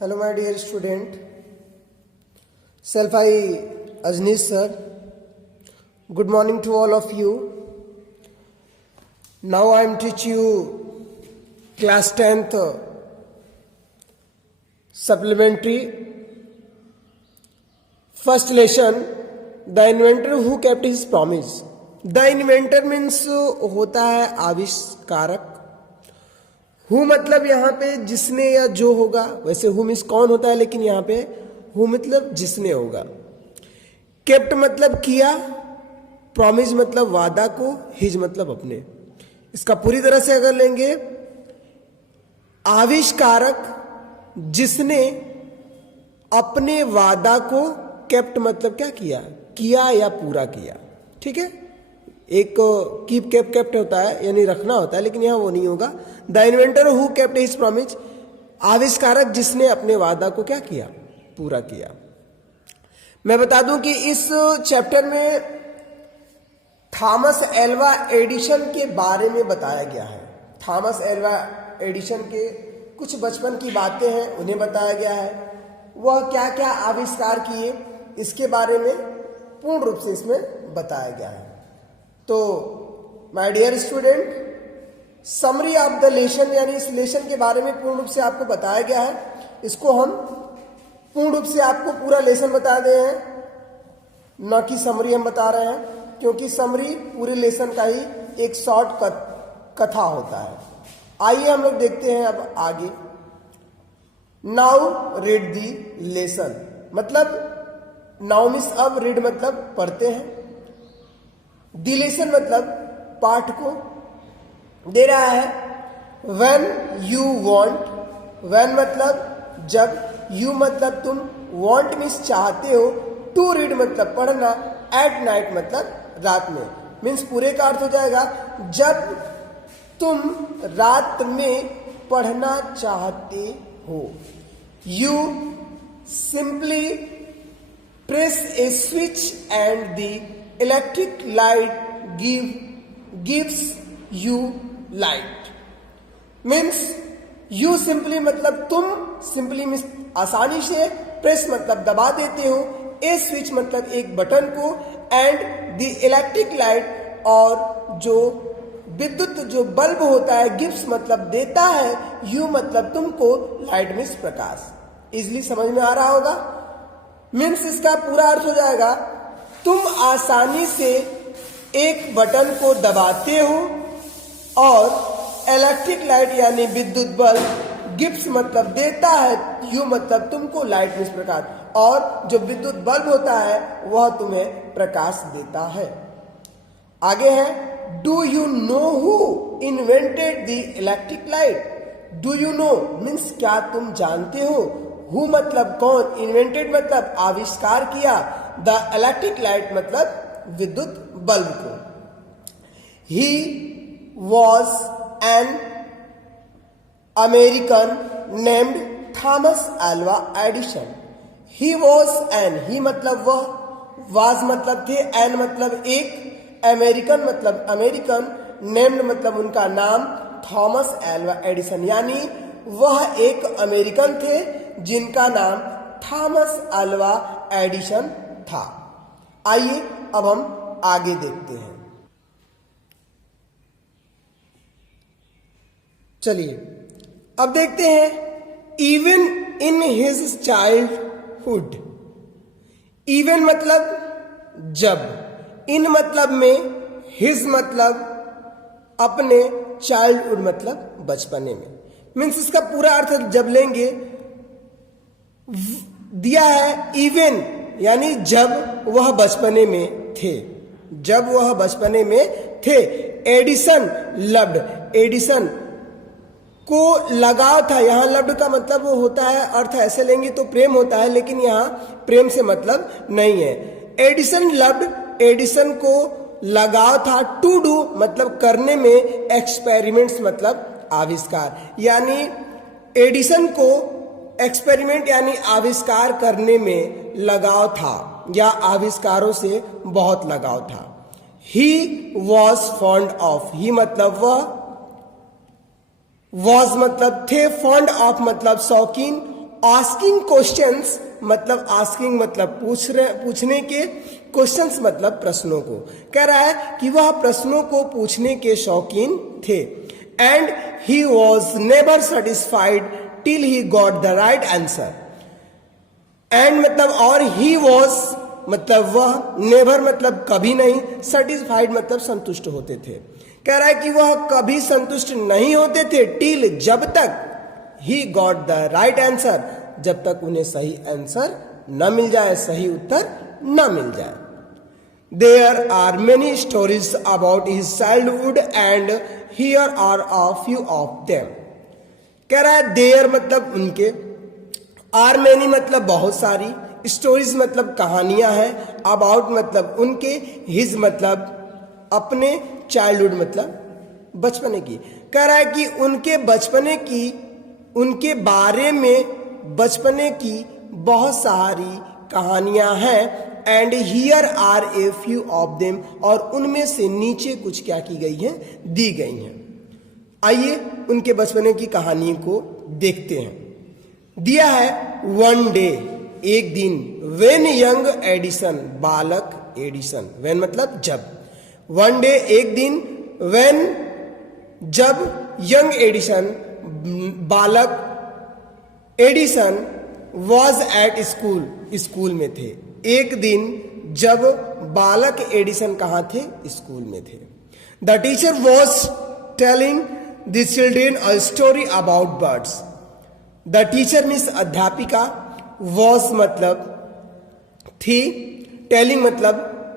Hello my dear student, self I Ajnish sir, good morning to all of you. Now I am teach you class 10th supplementary first lesson, the inventor who kept his promise. The inventor means होता है आविष्कारक. Who मतलब यहाँ पे जिसने या जो होगा, वैसे हु मीन्स कौन होता है, लेकिन यहाँ पे हु मतलब जिसने होगा. केप्ट मतलब किया, प्रॉमिस मतलब वादा को, हिज मतलब अपने. इसका पूरी तरह से अगर लेंगे, आविष्कारक जिसने अपने वादा को, केप्ट मतलब क्या किया, किया या पूरा किया. ठीक है, एक कीप केप केप्ट होता है यानी रखना होता है, लेकिन यहां वो नहीं होगा. The inventor who kept his promise, आविष्कारक जिसने अपने वादा को क्या किया, पूरा किया. मैं बता दूं कि इस चैप्टर में थॉमस एल्वा एडिशन के बारे में बताया गया है. थॉमस एल्वा एडिशन के कुछ बचपन की बातें हैं, उन्हें बताया गया है. वह क्या क्या आविष्कार किए, इसके बारे में पूर्ण रूप से इसमें बताया गया है. तो my dear student, summary of the lesson यानी इस लेसन के बारे में पूर्ण रूप से आपको बताया गया है. इसको हम पूर्ण रूप से आपको पूरा लेसन बता रहे हैं, न कि समरी हम बता रहे हैं, क्योंकि समरी पूरे लेसन का ही एक शॉर्ट कथा होता है. आइए हम लोग देखते हैं अब आगे. नाउ रीड दी लेसन, मतलब नाउ मीन्स अब, रीड मतलब पढ़ते हैं, दी लेसन मतलब पाठ को दे रहा है. व्हेन यू वॉन्ट, व्हेन मतलब जब, यू मतलब तुम, वॉन्ट मीन्स चाहते हो, टू रीड मतलब पढ़ना, एट नाइट मतलब रात में. मीन्स पूरे का अर्थ हो जाएगा जब तुम रात में पढ़ना चाहते हो. You simply press A switch and the electric light gives you light. Means you simply मतलब तुम, सिंपली मीन्स आसानी से, प्रेस मतलब दबा देते हो, ए स्विच मतलब एक बटन को, एंड द इलेक्ट्रिक लाइट और जो विद्युत जो बल्ब होता है, गिव्स मतलब देता है, यू मतलब तुमको, लाइट मीन्स प्रकाश. इजली समझ में आ रहा होगा. मीन्स इसका पूरा अर्थ हो जाएगा, तुम आसानी से एक बटन को दबाते हो और इलेक्ट्रिक लाइट यानी विद्युत बल्ब, गिफ्ट मतलब देता है, यू मतलब तुमको, लाइट मीन्स प्रकाश, और जो विद्युत बल्ब होता है वह तुम्हें प्रकाश देता है. आगे है, do you know who invented the electric light. Do you know means क्या तुम जानते हो, हु मतलब कौन, इन्वेंटेड मतलब आविष्कार किया, द इलेक्ट्रिक लाइट मतलब विद्युत बल्ब को. He was an American named Thomas Alva Edison. He was an, he मतलब वह, वाज मतलब थे, एन मतलब एक, अमेरिकन मतलब अमेरिकन, नेम्ड मतलब उनका नाम, थॉमस एल्वा एडिशन यानी वह एक अमेरिकन थे जिनका नाम थॉमस एल्वा एडिशन था. आइए अब हम आगे देखते हैं. चलिए अब देखते हैं, even in his childhood. Even मतलब जब, इन मतलब में, हिज मतलब अपने, चाइल्डहुड मतलब बचपने में. मीन्स इसका पूरा अर्थ जब लेंगे, दिया है इवन यानी जब वह बचपने में थे, जब वह बचपने में थे. एडिसन लव्ड, एडिसन को लगाव था. यहां लव्ड का मतलब वो होता है, अर्थ ऐसे लेंगे तो प्रेम होता है, लेकिन यहां प्रेम से मतलब नहीं है. एडिसन लव्ड, एडिसन को लगाव था. टू डू मतलब करने में, एक्सपेरिमेंट्स मतलब आविष्कार, यानी एडिसन को एक्सपेरिमेंट यानी आविष्कार करने में लगाव था या आविष्कारों से बहुत लगाव था. ही वॉज फॉन्ड ऑफ, ही मतलब वह, वॉज मतलब थे, फॉन्ड ऑफ मतलब शौकीन, आस्किंग क्वेश्चंस मतलब आस्किंग मतलब पूछने के, क्वेश्चंस मतलब प्रश्नों को। कह रहा है कि वह प्रश्नों को पूछने के शौकीन थे। And he was never satisfied till he got the right answer. And मतलब और ही वॉज मतलब वह, नेवर मतलब कभी नहीं, सेटिस्फाइड मतलब संतुष्ट होते थे। कह रहा है कि वह कभी संतुष्ट नहीं होते थे टिल जब तक he got the right answer, जब तक उन्हें सही आंसर न मिल जाए, सही उत्तर न मिल जाए। There are many stories about his childhood and here are a few of them. कह रहा है देयर मतलब उनके, आर मेनी मतलब बहुत सारी, स्टोरीज मतलब कहानियां हैं, अबाउट मतलब उनके, हिज मतलब अपने, चाइल्डहुड मतलब बचपने की। कह रहा है कि उनके बचपने की, उनके बारे में बचपने की बहुत सारी कहानियां हैं। And here are a few of them, और उनमें से नीचे कुछ क्या की गई हैं, दी गई हैं। आइए उनके बचपने की कहानी को देखते हैं। दिया है वन डे, एक दिन, वेन यंग एडिसन, बालक एडिसन, वेन मतलब जब, वन डे एक दिन, वेन जब, यंग एडिसन बालक Edison was at school, school में थे। एक दिन जब बालक एडिसन कहाँ थे, स्कूल में थे। The teacher was telling the children a story about birds. The teacher means अध्यापिका, वॉज मतलब थी, टेलिंग मतलब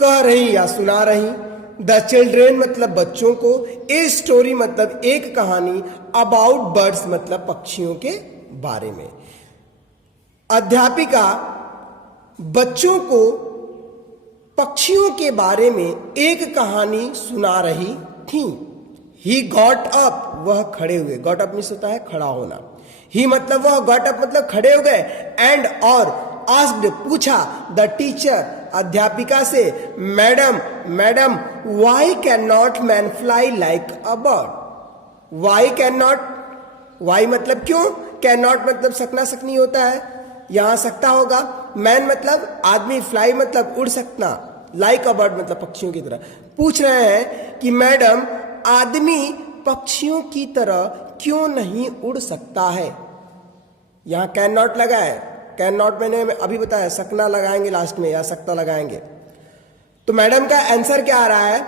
कह रही या सुना रही, द चिल्ड्रेन मतलब बच्चों को, ए स्टोरी मतलब एक कहानी, अबाउट बर्ड्स मतलब पक्षियों के बारे में। अध्यापिका बच्चों को पक्षियों के बारे में एक कहानी सुना रही थी। ही गॉट अप, वह खड़े हुए, गॉट अप मीन्स होता है खड़ा होना। ही मतलब वह, गॉट अप मतलब खड़े हो गए। एंड और आस्क्ड पूछा, द टीचर अध्यापिका से, madam madam why can not man fly like a bird. Why can not, why मतलब क्यों, कैन नॉट मतलब सकना सकनी होता है, यहां सकता होगा। मैन मतलब आदमी, फ्लाई मतलब उड़ सकना, लाइक अ बर्ड मतलब पक्षियों की तरह। पूछ रहे हैं कि मैडम आदमी पक्षियों की तरह क्यों नहीं उड़ सकता है। यहां कैन नॉट लगा है, कैन नॉट मैंने अभी बताया, सकना लगाएंगे लास्ट में या सकता लगाएंगे। तो मैडम का आंसर क्या आ रहा है,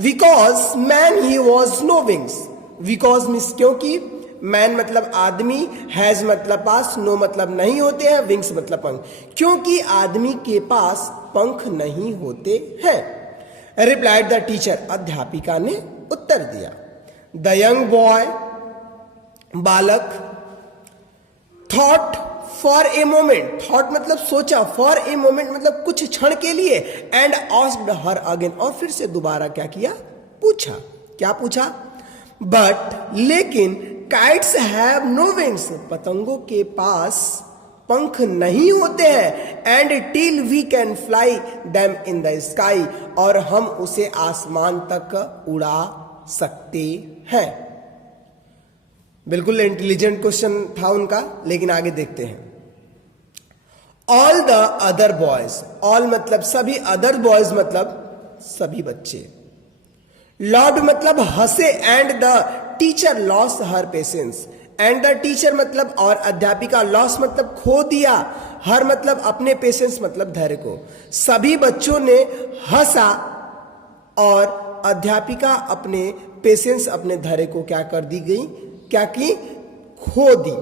because man he was no wings. Because means क्योंकि, मैन मतलब आदमी, हैज मतलब पास, नो मतलब नहीं होते हैं, विंग्स मतलब पंख, क्योंकि आदमी के पास पंख नहीं होते हैं। रिप्लाइड द टीचर, अध्यापिका ने उत्तर दिया। द यंग बॉय बालक thought for a moment, thought मतलब सोचा, फॉर ए मोमेंट मतलब कुछ क्षण के लिए, एंड आस्क्ड हर अगेन, और फिर से दोबारा क्या किया, पूछा। क्या पूछा, बट लेकिन, काइट्स हैव नो विंग्स, पतंगों के पास पंख नहीं होते हैं, and till we can fly them in the sky, और हम उसे आसमान तक उड़ा सकते हैं। बिल्कुल इंटेलिजेंट क्वेश्चन था उनका, लेकिन आगे देखते हैं। All the other boys, all मतलब सभी, अदर बॉयज मतलब सभी बच्चे। लॉर्ड मतलब हंसे, and the teacher loss her patience, and the teacher मतलब और अध्यापिका, लॉस मतलब खो दिया, हर मतलब अपने, पेशेंस मतलब धैर्य को। सभी बच्चों ने हंसा और अध्यापिका अपने पेशेंस, अपने धैर्य को क्या कर दी गई, क्या की, खो दी।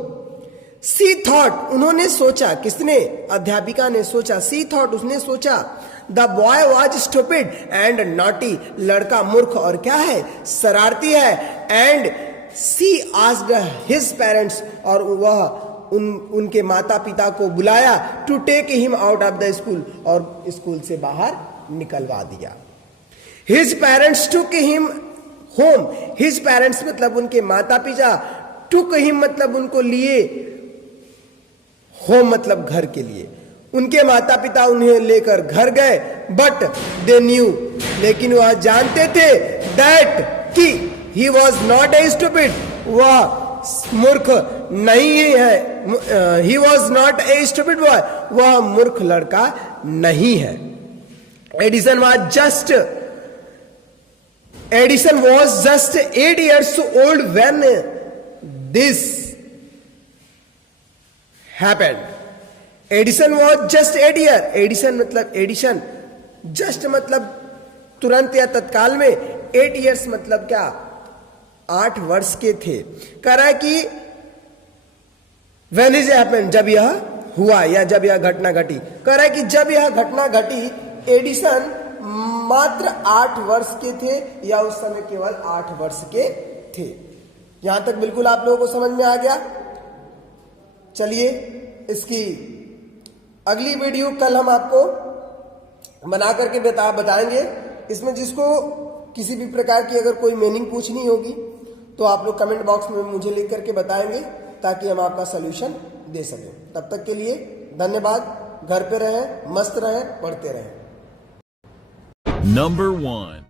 सी थॉट, उन्होंने सोचा, किसने, अध्यापिका ने सोचा। सी थॉट उसने सोचा। The boy was stupid and naughty, लड़का मूर्ख और क्या है, शरारती है। And she asked his parents, और वह उनके माता पिता को बुलाया, to take him out of the school, और स्कूल से बाहर निकलवा दिया। His parents took him home, his parents मतलब उनके माता पिता, टुक हिम मतलब उनको लिए, होम मतलब घर के लिए, उनके माता पिता उन्हें लेकर घर गए। बट दे न्यू, लेकिन वह जानते थे, दैट कि he was not a stupid, वह मूर्ख नहीं है, he was not a stupid boy, वह मूर्ख लड़का नहीं है। Edison was just 8 years old when this happened. Edison was just 8 years, Edison मतलब एडिशन, जस्ट मतलब तुरंत या तत्काल में, 8 years मतलब क्या, 8 वर्ष के थे। कह रहा है कि when it happened, जब यह हुआ या जब यह घटना घटी। कह रहा है कि जब यह घटना घटी एडिसन मात्र 8 वर्ष के थे, या उस समय केवल 8 वर्ष के थे। यहां तक बिल्कुल आप लोगों को समझ में आ गया। चलिए इसकी अगली वीडियो कल हम आपको बना करके बताएंगे। इसमें जिसको किसी भी प्रकार की अगर कोई मीनिंग पूछनी होगी तो आप लोग कमेंट बॉक्स में मुझे लिख करके बताएंगे, ताकि हम आपका सलूशन दे सकें। तब तक के लिए धन्यवाद। घर पे रहें, मस्त रहें, पढ़ते रहें। Number 1